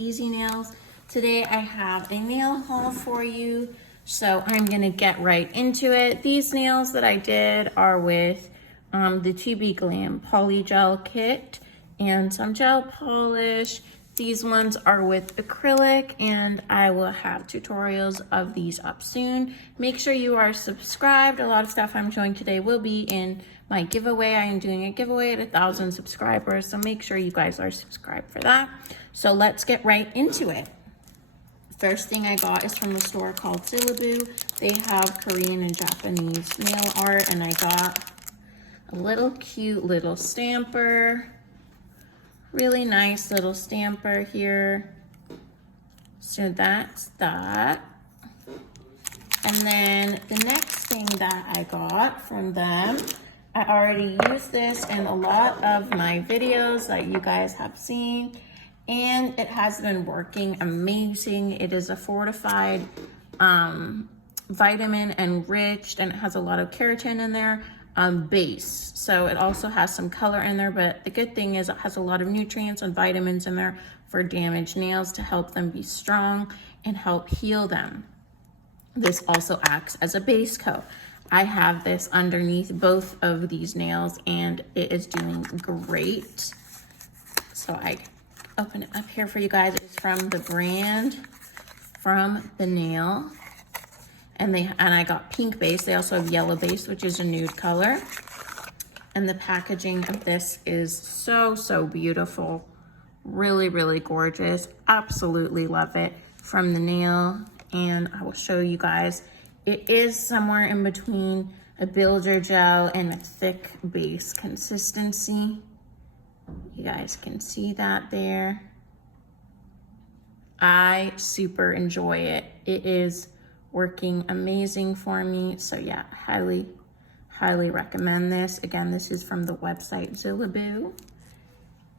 Easy Nails. Today I have a nail haul for you, so I'm gonna get right into it. These nails that I did are with the 2B Glam Poly Gel Kit and some gel polish. These ones are with acrylic, and I will have tutorials of these up soon. Make sure you are subscribed. A lot of stuff I'm showing today will be in my giveaway. I am doing a giveaway at 1,000 subscribers, so make sure you guys are subscribed for that. So let's get right into it. First thing I got is from a store called Zillaboo. They have Korean and Japanese nail art, and I got a little cute little stamper. Really nice little stamper here. So that's that. And then the next thing that I got from them, I already used this in a lot of my videos that you guys have seen, and it has been working amazing. It is a fortified, vitamin enriched, and it has a lot of keratin in there. Base, so it also has some color in there, but the good thing is it has a lot of nutrients and vitamins in there for damaged nails to help them be strong and help heal them. This also acts as a base coat. I have this underneath both of these nails and it is doing great. So I open it up here for you guys. It's from the brand From the Nail. And I got pink base. They also have yellow base, which is a nude color. And the packaging of this is so, so beautiful. Really, really gorgeous. Absolutely love it. From the Nail. And I will show you guys. It is somewhere in between a builder gel and a thick base consistency. You guys can see that there. I super enjoy it. It is working amazing for me. So yeah, highly recommend this. Again, this is from the website Zillaboo,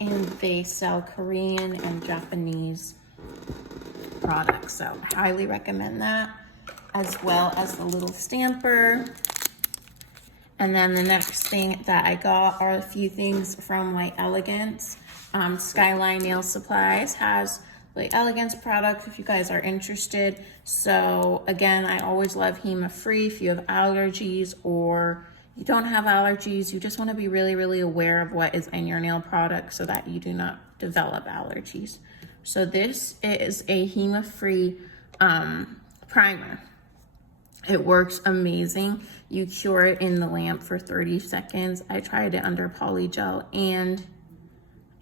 and they sell Korean and Japanese products. So highly recommend that, as well as the little stamper. And then the next thing that I got are a few things from my Elegance. Skyline Nail Supplies has the Elegance products if you guys are interested. So again, I always love HEMA-free. If you have allergies or you don't have allergies, you just want to be really aware of what is in your nail product so that you do not develop allergies. So this is a HEMA-free primer. It works amazing. You cure it in the lamp for 30 seconds. I tried it under polygel and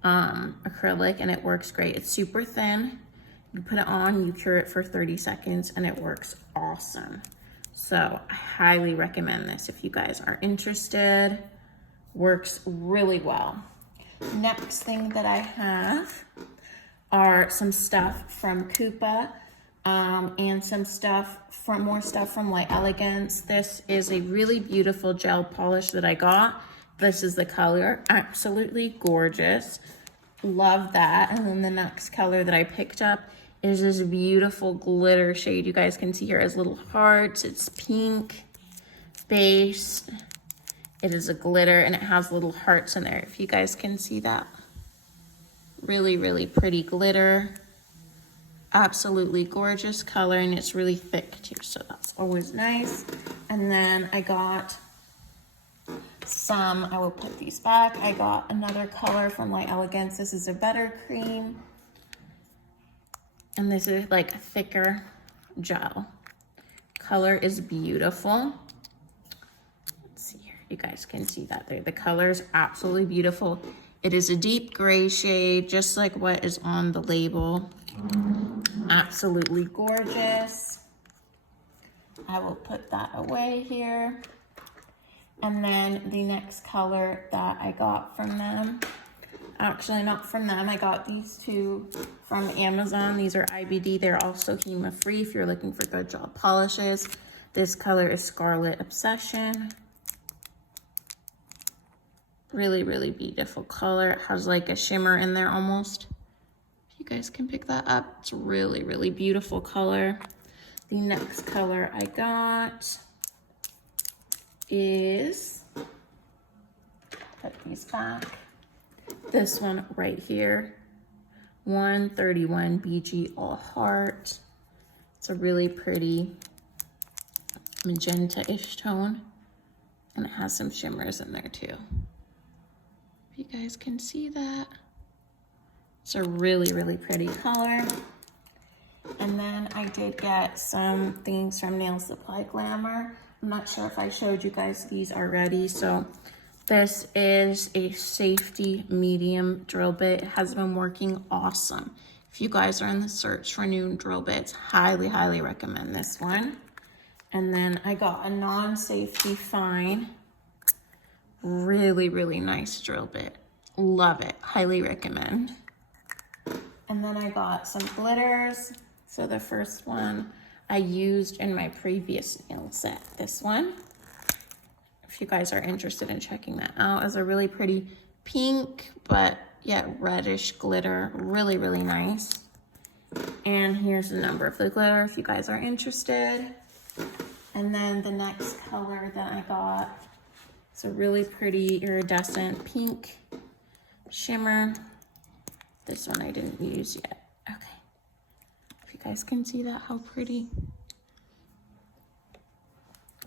acrylic, and it works great. It's super thin. You put it on, you cure it for 30 seconds, and it works awesome. So I highly recommend this if you guys are interested. Works really well. Next thing that I have are some stuff from Koopa, and some stuff from more stuff from like Elegance. This is a really beautiful gel polish that I got. This is the color, absolutely gorgeous. Love that. And then the next color that I picked up is this beautiful glitter shade. You guys can see here as little hearts. It's pink base. It is a glitter and it has little hearts in there, if you guys can see that. Really pretty glitter. Absolutely gorgeous color, and it's really thick too, so that's always nice. And then I got some, I will put these back. I got another color from my Elegance. This is a buttercream, and this is like a thicker gel. Color is beautiful. Let's see here, you guys can see that there. The color is absolutely beautiful. It is a deep gray shade, just like what is on the label. Absolutely gorgeous. I will put that away here. And then the next color that I got from them, actually not from them, I got these two from Amazon. These are IBD. They're also HEMA-free if you're looking for good gel polishes. This color is Scarlet Obsession. Really beautiful color. It has like a shimmer in there almost. You guys can pick that up. It's really beautiful color. The next color I got is, put these back, this one right here. 131 BG All Heart. It's a really pretty magenta-ish tone, and it has some shimmers in there too. If you guys can see that. It's a really, really pretty color. And then I did get some things from Nail Supply Glamour. I'm not sure if I showed you guys these already. So this is a safety medium drill bit. It has been working awesome. If you guys are in the search for new drill bits, highly, highly recommend this one. And then I got a non-safety fine. Really, really nice drill bit. Love it. Highly recommend. And then I got some glitters. So the first one I used in my previous nail set. This one, if you guys are interested in checking that out, is a really pretty pink, but yet reddish glitter. Really, really nice. And here's the number of the glitter if you guys are interested. And then the next color that I got, it's a really pretty iridescent pink shimmer. This one I didn't use yet. Okay. If you guys can see that, how pretty.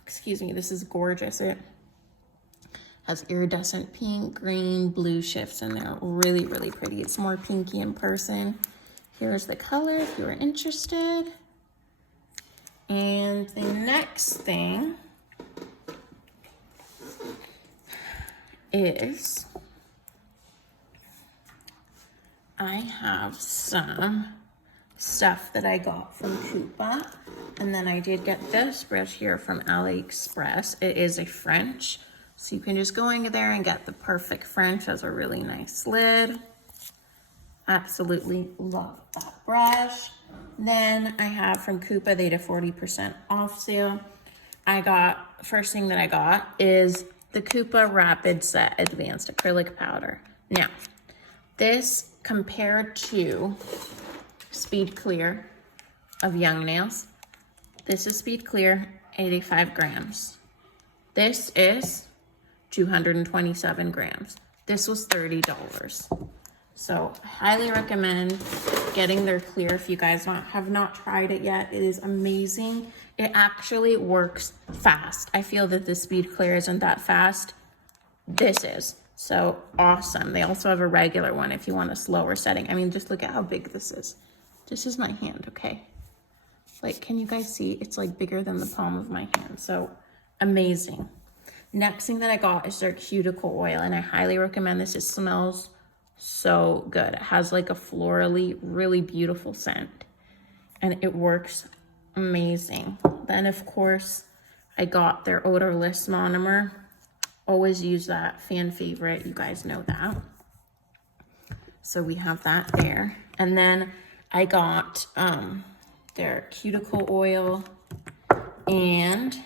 Excuse me, this is gorgeous. It has iridescent pink, green, blue shifts in there. Really, really pretty. It's more pinky in person. Here's the color if you are interested. And the next thing is I have some stuff that I got from Koopa, and then I did get this brush here from AliExpress. It is a French, so you can just go in there and get the perfect French. It has a really nice lid. Absolutely love that brush. Then I have from Koopa, they did a 40% off sale. First thing that I got is the Koopa Rapid Set Advanced Acrylic Powder. Now, this compared to Speed Clear of Young Nails, this is Speed Clear, 85 grams. This is 227 grams. This was $30. So I highly recommend getting their clear if you guys have not tried it yet. It is amazing. It actually works fast. I feel that the Speed Clear isn't that fast. This is. So awesome. They also have a regular one if you want a slower setting. I mean, just look at how big this is. This is my hand, okay? Like, can you guys see? It's like bigger than the palm of my hand. So amazing. Next thing that I got is their Cuticle Oil, and I highly recommend this. It smells so good. It has like a florally, really beautiful scent, and it works amazing. Then of course I got their odorless monomer. Always use that, fan favorite, you guys know that. So we have that there. And then I got their Cuticle Oil, and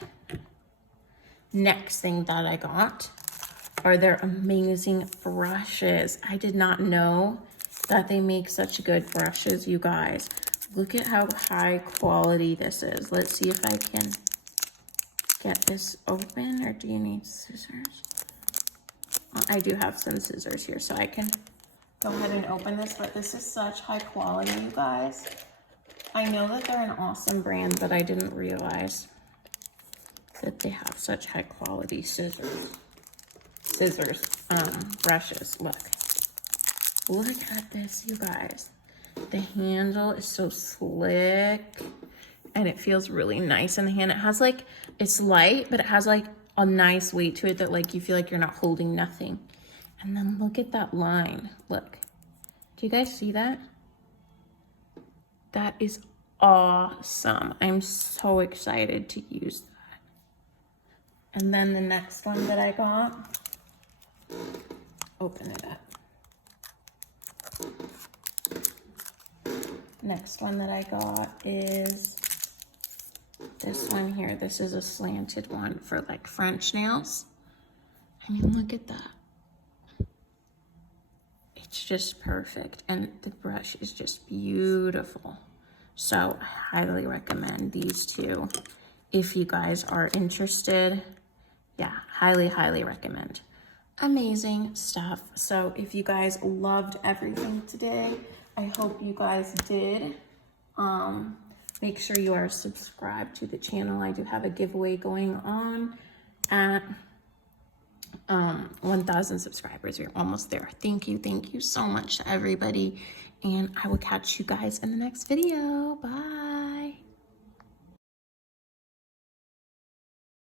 next thing that I got are their amazing brushes. I did not know that they make such good brushes, you guys. Look at how high quality this is. Let's see if I can get this open, or do you need scissors? I do have some scissors here, so I can go ahead and open this, but this is such high quality, you guys. I know that they're an awesome brand, but I didn't realize that they have such high quality brushes. Look at this, you guys. The handle is so slick, and it feels really nice in the hand. It has like, it's light, but it has like a nice weight to it that like you feel like you're not holding nothing. And then look at that line. Look, do you guys see that? That is awesome. I'm so excited to use that. And then the next one that I got, open it up. Next one that I got is this one here. This is a slanted one for like French nails. I mean, look at that. It's just perfect, and the brush is just beautiful. So I highly recommend these two if you guys are interested. Yeah, highly, highly recommend. Amazing stuff. So if you guys loved everything today, I hope you guys did. Make sure you are subscribed to the channel. I do have a giveaway going on at 1,000 subscribers. We're almost there. Thank you so much to everybody, and I will catch you guys in the next video. Bye.